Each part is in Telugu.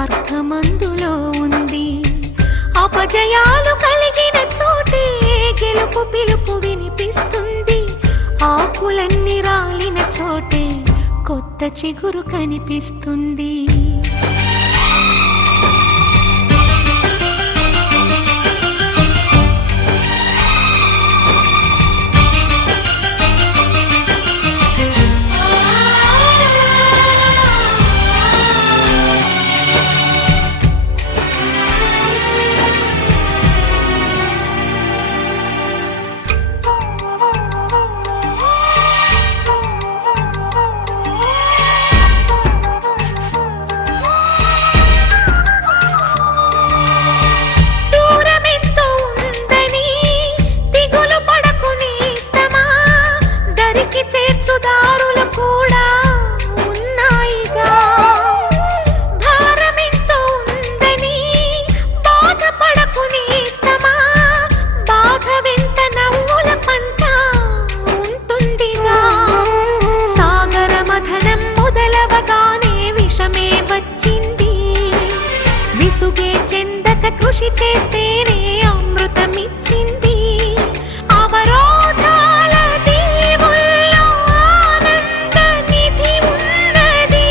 అర్థమందులో ఉంది. అపజయాలు కలిగిన చోటే గెలుపు పిలుపు వినిపిస్తుంది. ఆకులన్నీ రాలిన చోటే కొత్త చిగురు కనిపిస్తుంది. కృషి చేస్తేనే అమృతమిచ్చింది. అవరోధాల దీవుల్లో ఆనంద నిధి ఉన్నది.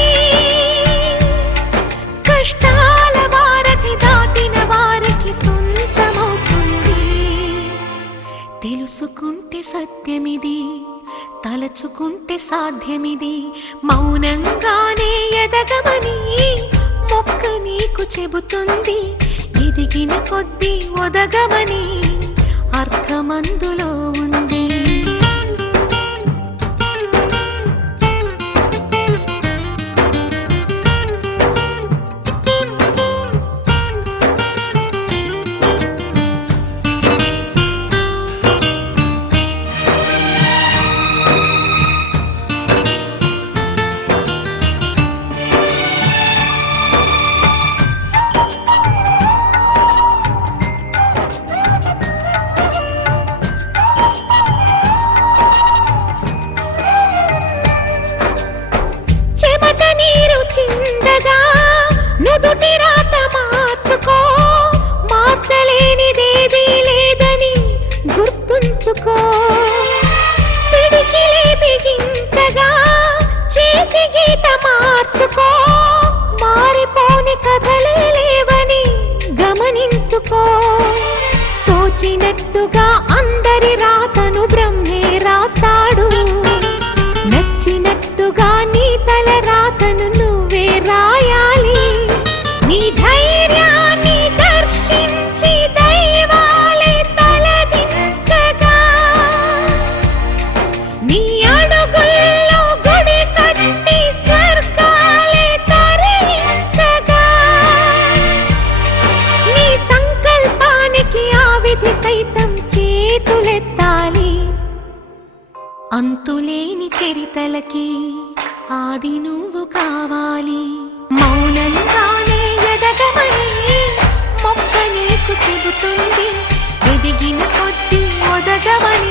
కష్టాల వారధి దాటిన వారికి సొంతమవుతుంది. తెలుసుకుంటే సత్యమిది, తలచుకుంటే సాధ్యమిది. మౌనంగానే ఎదగమని మొక్క నీకు చెబుతుంది. ఎదిగిన కొద్దీ ఒదగమని అర్థమందులో ఉంది. నుదుటి రాత మార్చుకో, మార్చలేనిదేదీ లేదని గుర్తుంచుకో. పిడికిలే బిగించగా చేతి గీత మార్చుకో, మారిపోని కథలే లేవని గమనించుకో. తోచినట్టుగా అందరి రాతను బ్రహ్మే రాస్తాడు. నచ్చినట్టుగా నీ తల రాతను నువ్వే రాయాలి. నీ ధైర్యాన్ని దర్శించి దైవాలే తలదించగా, నీ అడుగుల్లో గుడి కట్టి స్వర్గాలే తరించగా, నీ సంకల్పానికి ఆ విధి సైతం చేతులెత్తాలి. అంతులేని చరితలకి ఆది నువ్వు కావాలి. మౌనంగానే ఎదగమని మొక్క నీకు చెబుతుంది. ఎదిగిన కొద్దీ ఒదగమని